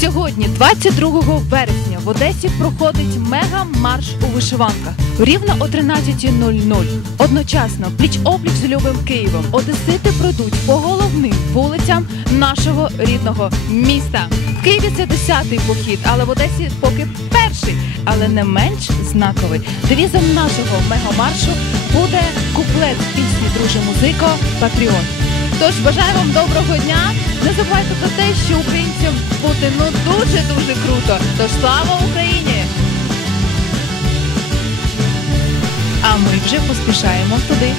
Сьогодні, 22 вересня, в Одесі проходить мега-марш у вишиванках. Рівно о 13.00. Одночасно, пліч-опліч з любим Києвом, одесити пройдуть по головним вулицям нашого рідного міста. В Києві це десятий похід, але в Одесі поки перший, але не менш знаковий. Девізом нашого мегамаршу буде куплет пісні Друже музико Патріот. Тож бажаю вам доброго дня. Не забувайте про те, що українцям бути ну дуже дуже круто. Тож слава Україні! А ми вже поспішаємо туди.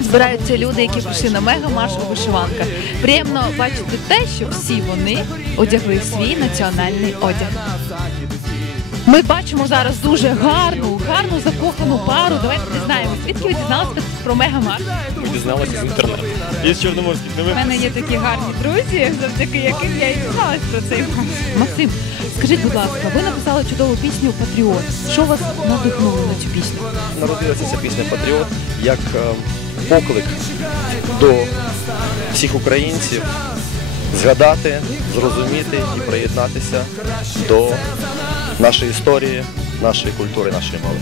Збираються люди, які прийшли на мегамарш у вишиванках. Приємно бачити те, що всі вони одягли свій національний одяг. Ми бачимо зараз дуже гарну, гарну закохану пару. Давайте дізнаємось, звідки ви дізналися про мегамарш? Ми дізналися з інтернету. Із чорноморських У мене є такі гарні друзі, завдяки яким я і дізналась про цей марш. Максим, скажіть, будь ласка, ви написали чудову пісню Патріот. Що вас надихнуло на цю пісню? Народилася ця пісня Патріот як е, поклик до всіх українців згадати, зрозуміти і приєднатися до нашої історії, нашої культури, нашої мови.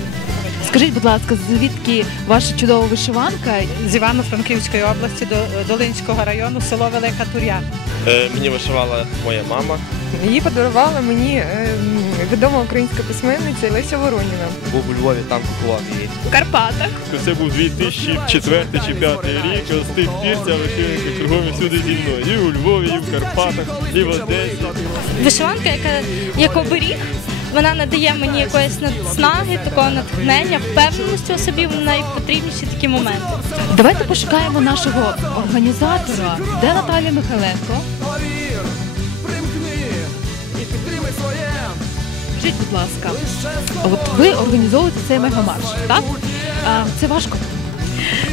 Скажіть, будь ласка, звідки ваша чудова вишиванка? з Івано-Франківської області до Долинського району, село Велика Тур'я. Е, мені вишивала моя мама. Її подарувала мені е, відома українська письменниця Леся Вороніна. Був у Львові, там купував її. В Карпатах. Це був 2004 чи 2005 рік. З тих пір ця вечірка кругом і всюди зі мною. І у Львові, і в Карпатах, і в Одесі. вишиванка, яка як оберіг. Вона надає мені якоїсь наснаги, такого натхнення, впевненості у собі в найпотрібніші такі моменти. Давайте пошукаємо нашого організатора. Де Наталія Михайленко? Скажіть, будь ласка, от ви організовуєте цей мегамарш, так? А, це важко.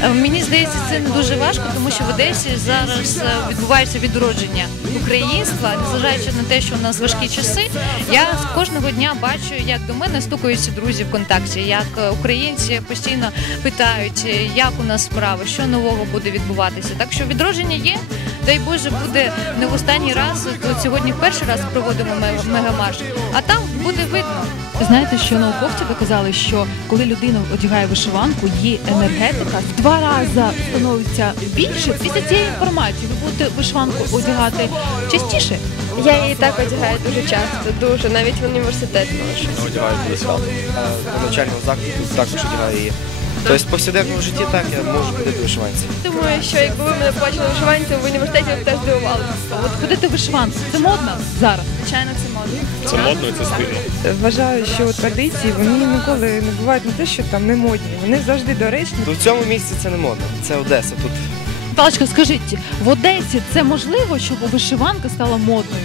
Е, Мені здається, це не дуже важко, тому що в Одесі зараз е, відбувається відродження українства, незважаючи на те, що у нас важкі часи. Я кожного дня бачу, як до мене стукаються друзі ВКонтакті, як е, українці постійно питають, як у нас справи, що нового буде відбуватися. Так що відродження є. Дай Боже, буде не в останній раз. От сьогодні в перший раз проводимо мегамарш, а там буде видно. Знаєте, що науковці доказали, що коли людина одягає вишиванку, її енергетика в два рази становиться більше. Після цієї інформації ви будете вишиванку одягати частіше. Я її так одягаю дуже часто, дуже, навіть в університет ношу. Одягаю до свят. До навчального закладу також одягаю її. Тобто в повсякденному житті так я можу ходити в вишиванці. Думаю, що якби ви мене побачили вишиванці в університеті, ви теж здивувалися. От ходити в вишиванку, це модно зараз. Звичайно, це модно. Це модно, і це стильно. Вважаю, що традиції вони ніколи не бувають не те, що там не модні, вони завжди доречні. То в цьому місці це не модно. Це Одеса. Тут Палочка, скажіть, в Одесі це можливо, щоб вишиванка стала модною?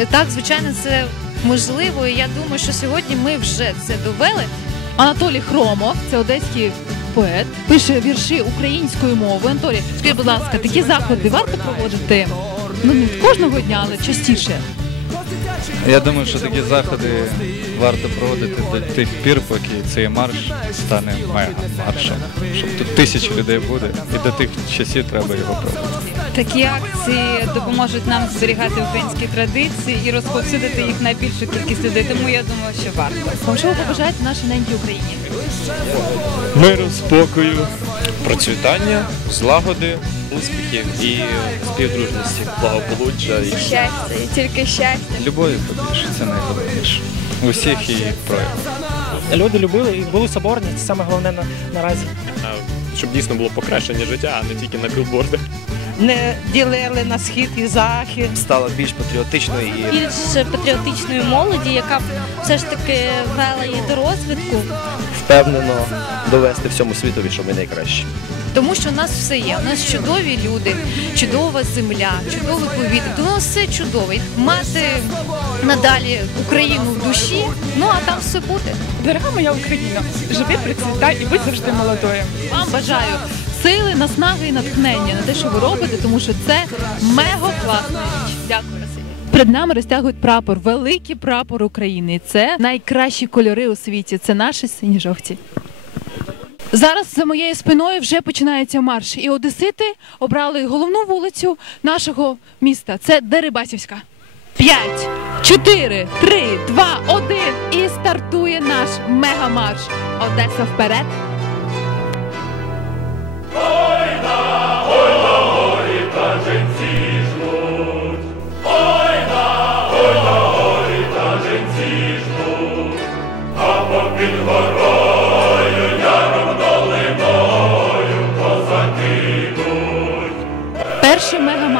Е, Так, звичайно, це можливо. І я думаю, що сьогодні ми вже це довели. Анатолій Хромов, це одеський поет, пише вірші українською мовою. Анатолій, скажіть, будь ласка, такі заходи варто проводити? Ну не кожного дня, але частіше. Я думаю, що такі заходи варто проводити до тих пір, поки цей марш стане мега-маршем. Щоб тут тисячі людей буде, і до тих часів треба його проводити. Такі акції допоможуть нам зберігати українські традиції і розповсюдити їх на більшу кількість людей. Тому я думаю, що варто. Вам що ви побажаєте нашій ненькій Україні? Миру, спокою. процвітання, злагоди, успіхів і співдружності, благополуччя і Щастя, і тільки щастя. Любові побільше, це найголовніше. У всіх її проявах. Люди любили і були соборні. Це саме головне на, наразі. Щоб дійсно було покращення життя, а не тільки на білбордах. Не ділили на схід і захід. стала більш патріотичною і Більш патріотичної молоді, яка б все ж таки вела її до розвитку. впевнено довести всьому світові, що ми найкращі. Тому що у нас все є. У нас чудові люди, чудова земля, чудове повітря. У нас все чудове. Мати надалі Україну в душі. Ну а там все буде. Дорога моя Україна, живи, процвітай і будь завжди молодою. Вам бажаю сили, наснаги і натхнення на те, що ви робите, тому що це мега класна річ. Дякую. Перед нами розтягують прапор, великий прапор України. Це найкращі кольори у світі. Це наші сині жовті. Зараз за моєю спиною вже починається марш. І одесити обрали головну вулицю нашого міста. Це Дерибасівська. П'ять, чотири, три, два, один. І стартує наш мегамарш. Одеса вперед.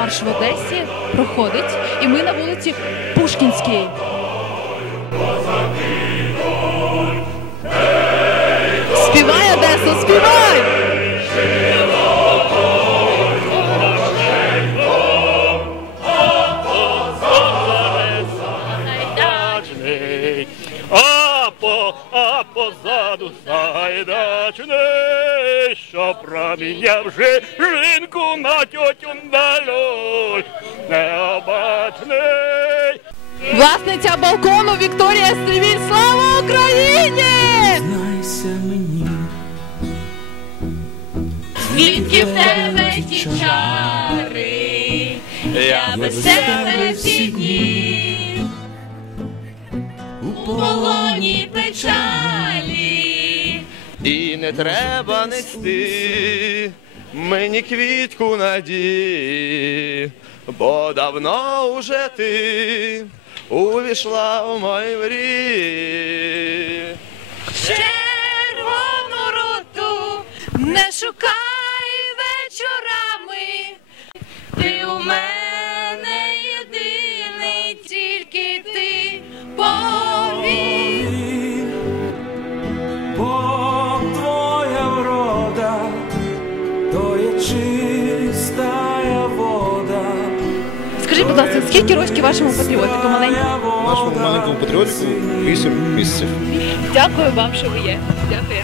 Мегамарш в Одесі проходить, і ми на вулиці Пушкінській. Співай, Одесо, співай! А по, а позаду сайдачний, що проміняв жінку Власниця балкону Вікторія Стрівіль. Слава Україні! Звідки в тебе ті чари? Я без тебе всі дні. У полоні печалі. І не треба нести мені квітку надії, бо давно уже ти увійшла в мої мрії. Червону роту не шукай вечорами. Ти у мене будь ласка, скільки років вашому патріотику маленькому? Нашому маленькому патріотику 8 місяців. Дякую вам, що ви є. Дякую.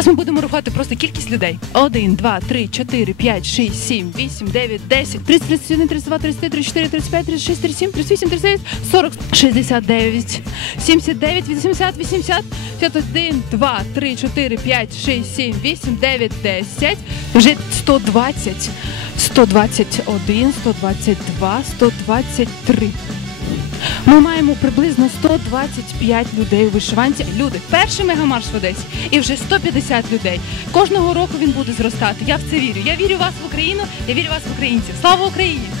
Зараз ми будемо рахувати просто кількість людей. 1, 2, 3, 4, 5, 6, 7, 8, 9, 10, 30, 31, 32, 33, 34, 35, 36, 37, 38, 39, 40, 69, 79, 80, 80, 51, 2, 3, 4, 5, 6, 7, 8, 9, 10, вже 120, 121, 122, 123. Ми маємо приблизно 125 людей у вишиванці. Люди, перший мегамарш в Одесі і вже 150 людей. Кожного року він буде зростати. Я в це вірю. Я вірю вас в Україну, я вірю вас в українців. Слава Україні!